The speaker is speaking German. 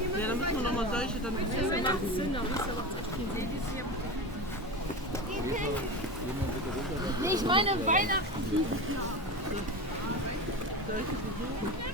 Ja, dann müssen wir nochmal solche dann Das macht Sinn, aber das macht echt keinen Sinn. Nee, ich meine Weihnachten. solche besuchen.